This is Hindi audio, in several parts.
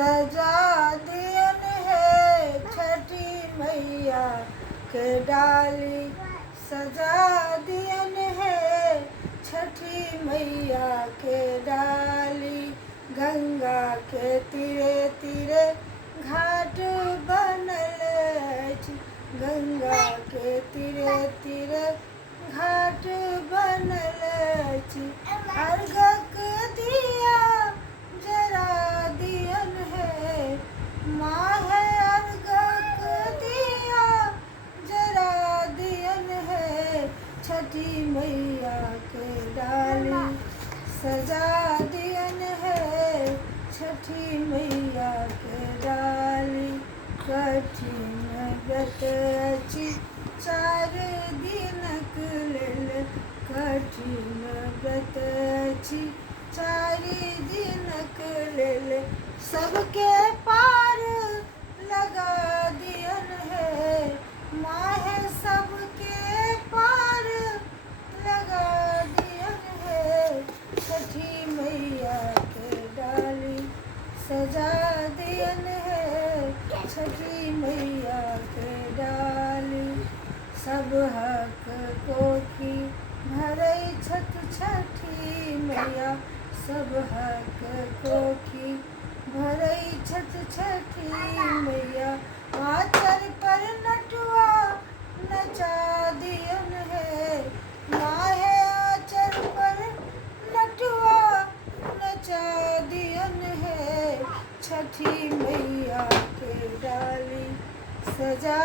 सजा दियन है छठी मैया के डाली, सजा दियन है छठी मैया के डाली। गंगा के तीरे तीरे घाट बनल अछि, गंगा के तीरे तीरे घाट बनल अछि। अर्घक दिया जरा दियन है माहे, अर्घक दिया जरा दियन है छठी मैया के डाली, सजा दियन है छठी मैया के डाली। कठिन व्रत अछि 4 दिनक लेल, कठिन व्रत अछि 4 दिनक लेल। सबके पार लगा दियन है माहे, सबके पार लगा दियन है छठी मैया के डाली, सजा दियन है छठी मैया के डाली। सब हक कोखी भरै छठ छठी मैया, सब हक कोखी भरै छठ छठी मैया। आचर पर नटुआ नचा दियन है माहे, आचर पर नटुआ नचा दियन है छठी मैया के डाली, सजा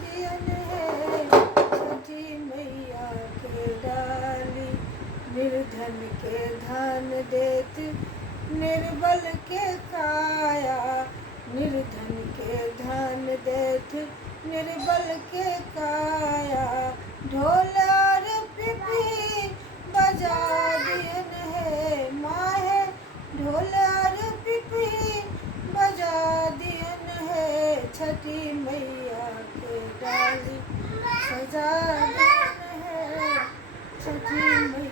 दियन है छठी मैया के डाली। निर्धन के धन देत निर्बल के काया, निर्धन के धन देत निर्बल के काया। ढोल और पिपी बजा दियन है माहे, ढोल और पिपी बजा दियन है छठी मैया के डाली, सजा दियन है छठी मैया।